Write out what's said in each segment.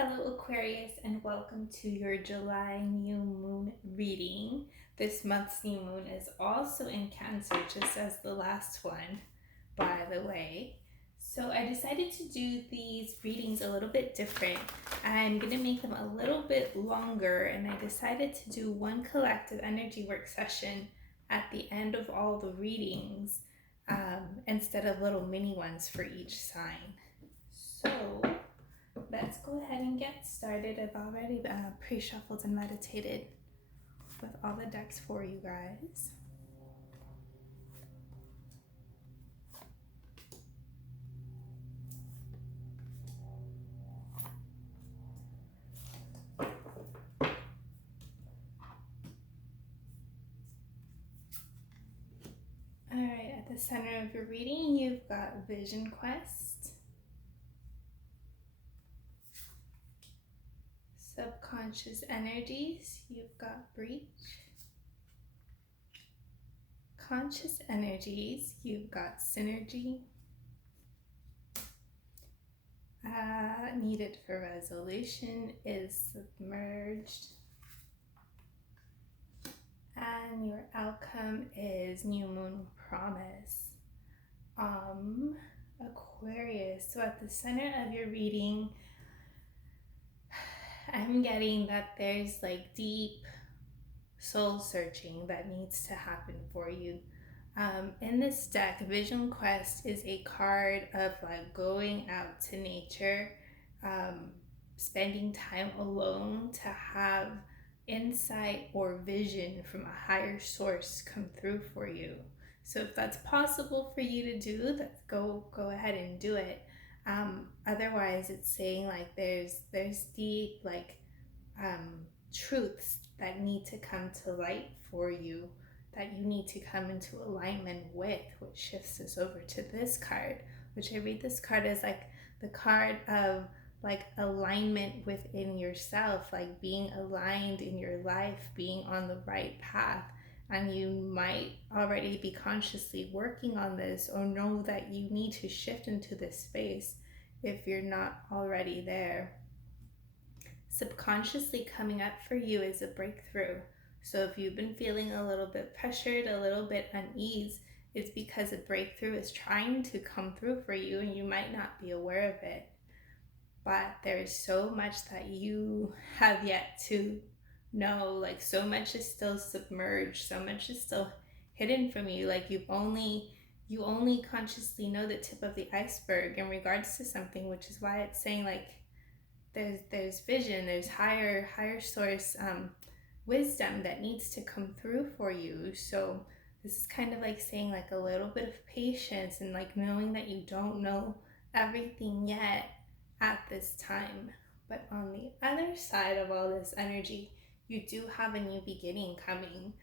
Hello Aquarius, and welcome to your July new moon reading. This month's new moon is also in Cancer, just as the last one, by the way. So I decided to do these readings a little bit different. I'm going to make them a little bit longer, and I decided to do one collective energy work session at the end of all the readings instead of little mini ones for each sign. So let's go ahead and get started. I've already pre-shuffled and meditated with all the decks for you guys. Alright, at the center of your reading, you've got Vision Quest, Subconscious Energies, you've got Breach, Conscious Energies, you've got Synergy, Needed for Resolution is Submerged, and your outcome is New Moon Promise. Aquarius, so at the center of your reading, I'm getting that there's like deep soul searching that needs to happen for you. In this deck, Vision Quest is a card of like going out to nature, spending time alone to have insight or vision from a higher source come through for you. So if that's possible for you to do, that's go ahead and do it. Otherwise, it's saying like there's deep like truths that need to come to light for you, that you need to come into alignment with, which shifts us over to this card, which I read this card as like the card of like alignment within yourself, like being aligned in your life, being on the right path. And you might already be consciously working on this or know that you need to shift into this space if you're not already there. Subconsciously coming up for you is a breakthrough. So if you've been feeling a little bit pressured, a little bit unease, it's because a breakthrough is trying to come through for you and you might not be aware of it. But there is so much that you have yet to know. Like so much is still submerged, so much is still hidden from you. Like you only consciously know the tip of the iceberg in regards to something, which is why it's saying like there's vision, there's higher source wisdom that needs to come through for you. So this is kind of like saying like a little bit of patience and like knowing that you don't know everything yet at this time. But on the other side of all this energy, you do have a new beginning coming.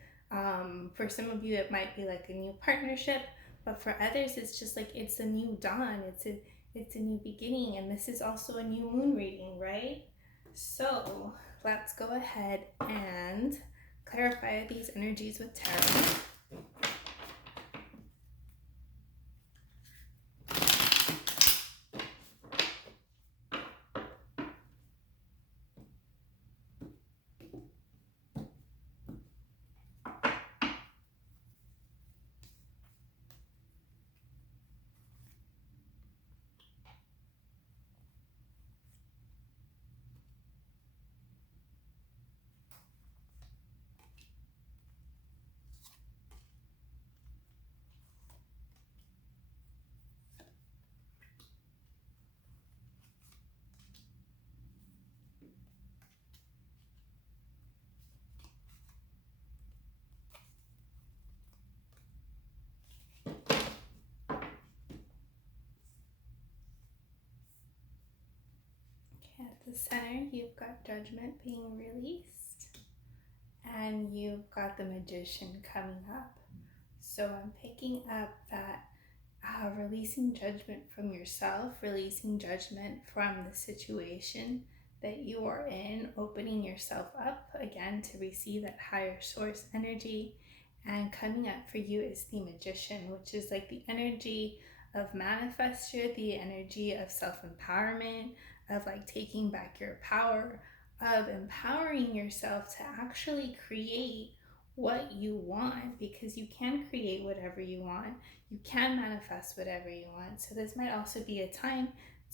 For some of you, it might be like a new partnership, but for others, it's just like it's a new dawn. It's a new beginning, and this is also a new moon reading, right? So let's go ahead and clarify these energies with tarot. At the center, you've got Judgment being released, and you've got the Magician coming up. So I'm picking up that releasing judgment from yourself, releasing judgment from the situation that you are in, opening yourself up again to receive that higher source energy. And coming up for you is the Magician, which is like the energy of manifesture, the energy of self-empowerment, of like taking back your power, of empowering yourself to actually create what you want, because you can create whatever you want. You can manifest whatever you want. So this might also be a time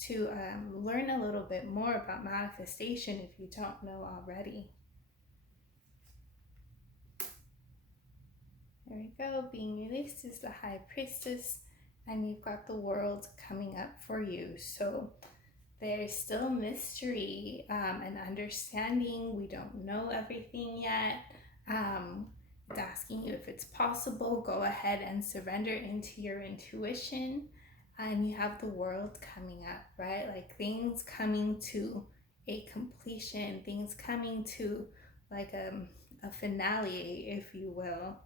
to learn a little bit more about manifestation if you don't know already. There we go. Being released is the High Priestess, and you've got the World coming up for you. So there's still mystery and understanding. We don't know everything yet. It's asking you if it's possible. Go ahead and surrender into your intuition. And you have the World coming up, right? Like things coming to a completion, things coming to like a finale, if you will.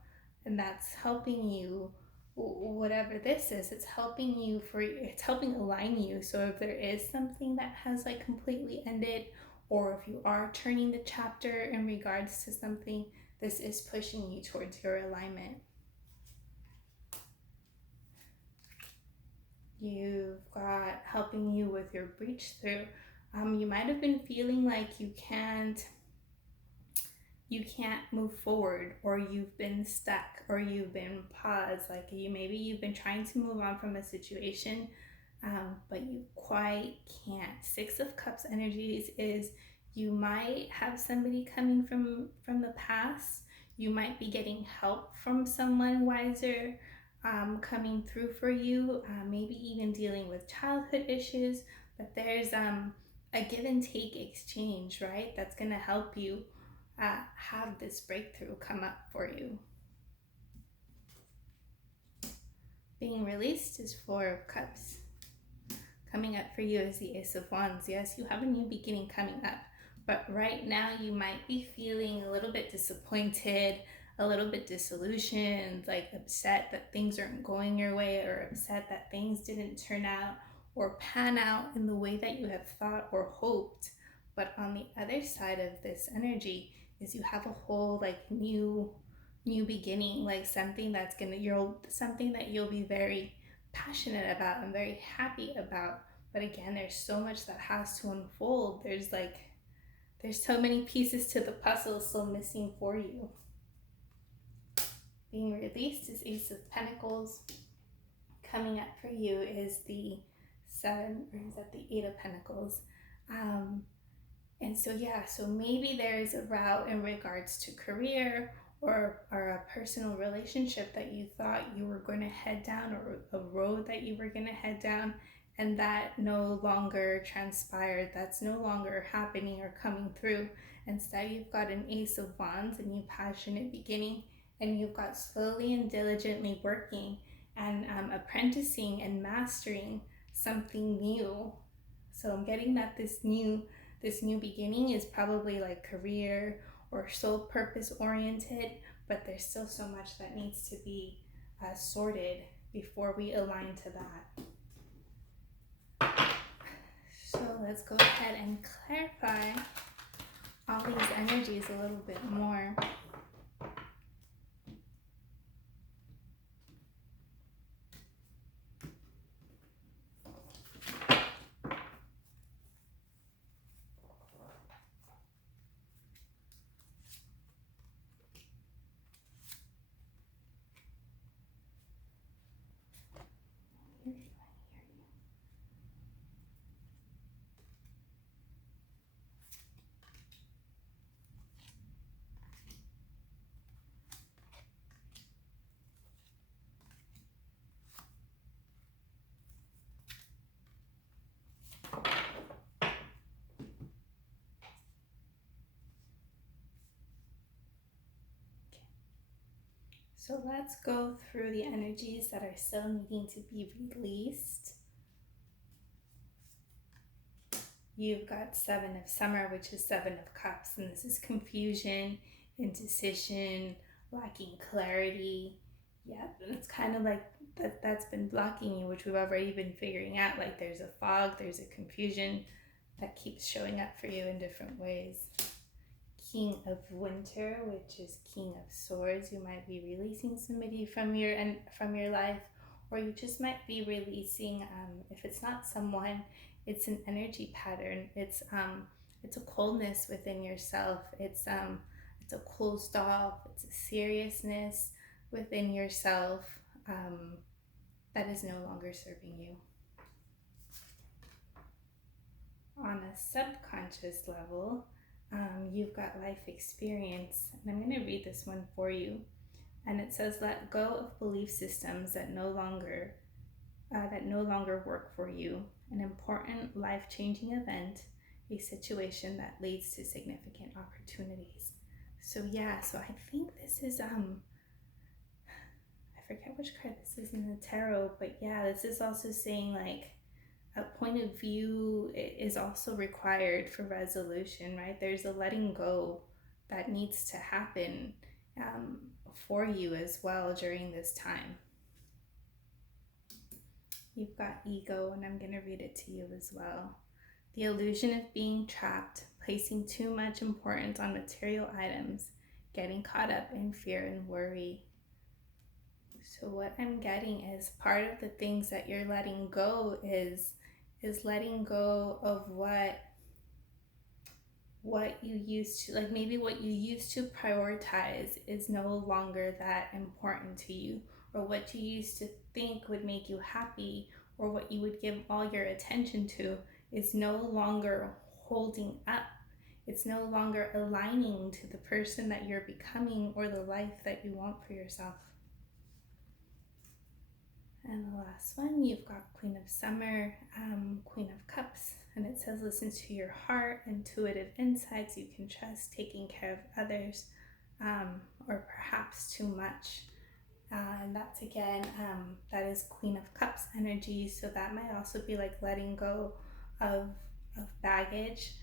And that's helping you, whatever this is, it's helping you it's helping align you. So if there is something that has like completely ended, or if you are turning the chapter in regards to something, this is pushing you towards your alignment. You've got helping you with your breach through. You might have been feeling like you can't move forward, or you've been stuck, or you've been paused. Like you've been trying to move on from a situation, but you quite can't. Six of Cups energies is you might have somebody coming from the past. You might be getting help from someone wiser coming through for you, maybe even dealing with childhood issues. But there's a give and take exchange, right? That's going to help you have this breakthrough come up for you. Being released is Four of Cups. Coming up for you is the Ace of Wands. Yes, you have a new beginning coming up, but right now you might be feeling a little bit disappointed, a little bit disillusioned, like upset that things aren't going your way, or upset that things didn't turn out or pan out in the way that you have thought or hoped. But on the other side of this energy is you have a whole like new beginning, like something that's something that you'll be very passionate about and very happy about. But again, there's so much that has to unfold. There's so many pieces to the puzzle still missing for you. Being released is Ace of Pentacles. Coming up for you is the Eight of Pentacles. And so so maybe there's a route in regards to career, or a personal relationship that you thought you were going to head down, or a road that you were going to head down, and that no longer transpired. That's no longer happening or coming through. Instead, you've got an Ace of Wands, a new passionate beginning, and you've got slowly and diligently working and apprenticing and mastering something new. So I'm getting that this new beginning is probably like career or soul purpose oriented, but there's still so much that needs to be sorted before we align to that. So let's go ahead and clarify all these energies a little bit more. So let's go through the energies that are still needing to be released. You've got Seven of Summer, which is Seven of Cups, and this is confusion, indecision, lacking clarity. Yeah, it's kind of like that's been blocking you, which we've already been figuring out. Like there's a fog, there's a confusion that keeps showing up for you in different ways. King of Winter, which is King of Swords. You might be releasing somebody from your life, or you just might be releasing, if it's not someone, It's an energy pattern. It's a coldness within yourself. It's a closed off. It's a seriousness within yourself that is no longer serving you. On a subconscious level, you've got life experience, and I'm going to read this one for you. And it says, "Let go of belief systems that no longer work for you. An important life-changing event, a situation that leads to significant opportunities." So yeah, so I think this is I forget which card this is in the tarot, but yeah, this is also saying like a point of view is also required for resolution, right? There's a letting go that needs to happen for you as well during this time. You've got ego, and I'm going to read it to you as well. The illusion of being trapped, placing too much importance on material items, getting caught up in fear and worry. So what I'm getting is part of the things that you're letting go is letting go of what you used to, like maybe what you used to prioritize is no longer that important to you, or what you used to think would make you happy, or what you would give all your attention to is no longer holding up. It's no longer aligning to the person that you're becoming or the life that you want for yourself. And the last one, you've got Queen of Summer, Queen of Cups, and it says, "Listen to your heart, intuitive insights you can trust, taking care of others, or perhaps too much." And that's again, that is Queen of Cups energy. So that might also be like letting go of baggage.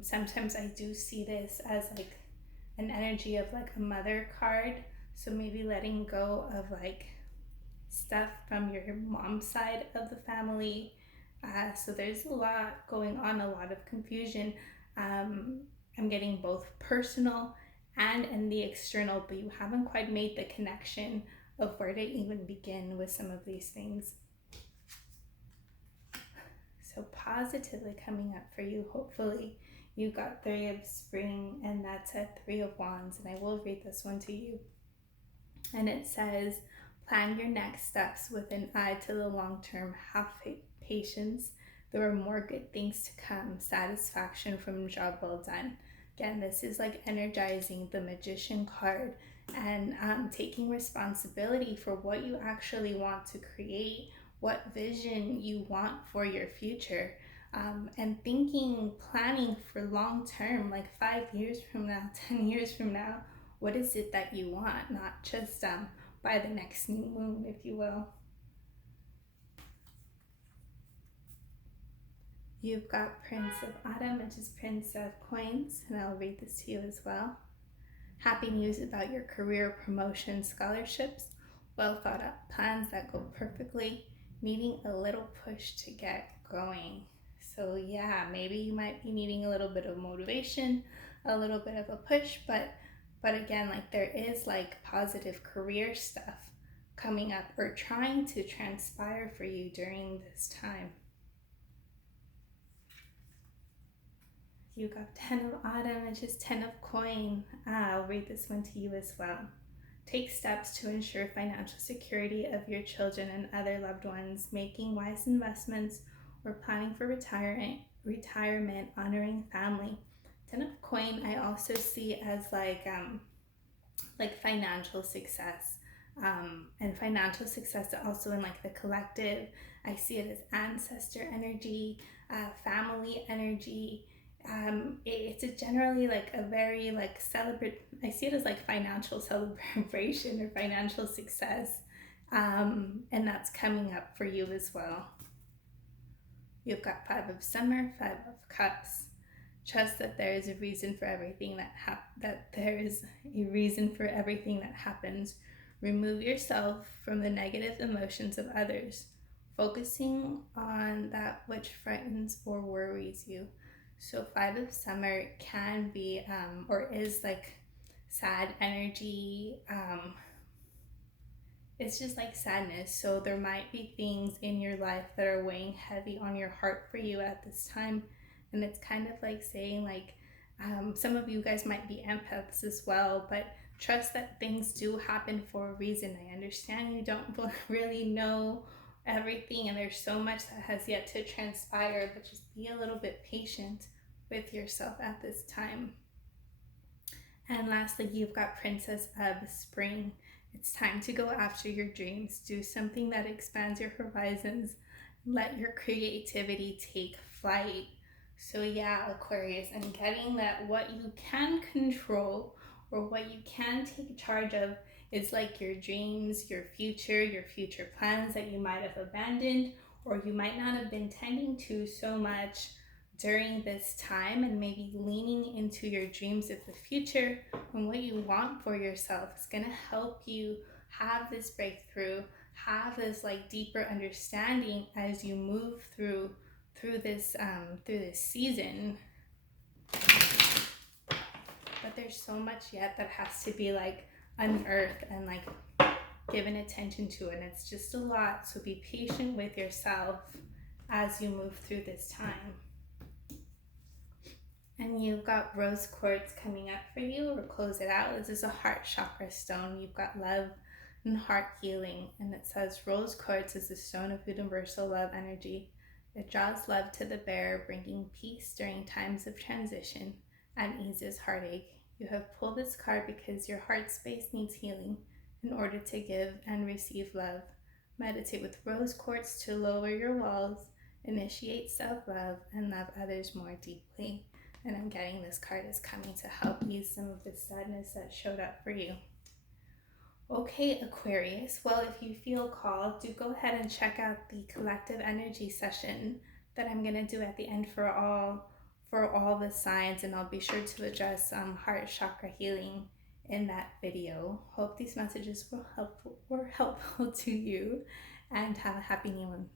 Sometimes I do see this as like an energy of like a mother card. So maybe letting go of like stuff from your mom's side of the family. So there's a lot going on, a lot of confusion. I'm getting both personal and in the external, but you haven't quite made the connection of where to even begin with some of these things. So positively coming up for you, hopefully. You got Three of Spring, and that's a Three of Wands, and I will read this one to you. And it says, "Plan your next steps with an eye to the long term. Have patience. There are more good things to come. Satisfaction from job well done." Again, this is like energizing the Magician card and taking responsibility for what you actually want to create, what vision you want for your future. And thinking, planning for long term, like 5 years from now, 10 years from now, what is it that you want, not just by the next new moon, if you will. You've got Prince of Autumn, which is Prince of Coins, and I'll read this to you as well. "Happy news about your career, promotion, scholarships, well thought out plans that go perfectly, needing a little push to get going." So yeah, maybe you might be needing a little bit of motivation, a little bit of a push, but again, like there is like positive career stuff coming up or trying to transpire for you during this time. You got 10 of Autumn, which is 10 of Coin. I'll read this one to you as well. "Take steps to ensure financial security of your children and other loved ones, making wise investments or planning for retirement, honoring family." 10 of Coin I also see as like financial success. And financial success also in like the collective. I see it as ancestor energy, family energy. It's generally like a very like I see it as like financial celebration or financial success, and that's coming up for you as well. You've got 5 of Summer, 5 of Cups. Trust that there is a reason for everything that happens. Remove yourself from the negative emotions of others, focusing on that which frightens or worries you. So 5 of Summer can be or is like sad energy. it's just like sadness. So there might be things in your life that are weighing heavy on your heart for you at this time. And it's kind of like saying, like, some of you guys might be empaths as well, but trust that things do happen for a reason. I understand you don't really know everything, and there's so much that has yet to transpire, but just be a little bit patient with yourself at this time. And lastly, you've got Princess of Spring. It's time to go after your dreams. Do something that expands your horizons. Let your creativity take flight. So, yeah, Aquarius, I'm getting that what you can control or what you can take charge of is like your dreams, your future plans that you might have abandoned or you might not have been tending to so much during this time, and maybe leaning into your dreams of the future and what you want for yourself is going to help you have this breakthrough, have this like deeper understanding as you move through this season. But there's so much yet that has to be like unearthed and like given attention to, and it's just a lot. So be patient with yourself as you move through this time. And you've got rose quartz coming up for you, or close it out. This is a heart chakra stone. You've got love and heart healing. And it says rose quartz is the stone of universal love energy. It draws love to the bearer, bringing peace during times of transition and eases heartache. You have pulled this card because your heart space needs healing in order to give and receive love. Meditate with rose quartz to lower your walls, initiate self-love, and love others more deeply. And I'm getting this card is coming to help ease some of the sadness that showed up for you. Okay, Aquarius. Well, if you feel called, do go ahead and check out the collective energy session that I'm going to do at the end for all the signs, and I'll be sure to address heart chakra healing in that video. Hope these messages were helpful to you, and have a happy new one.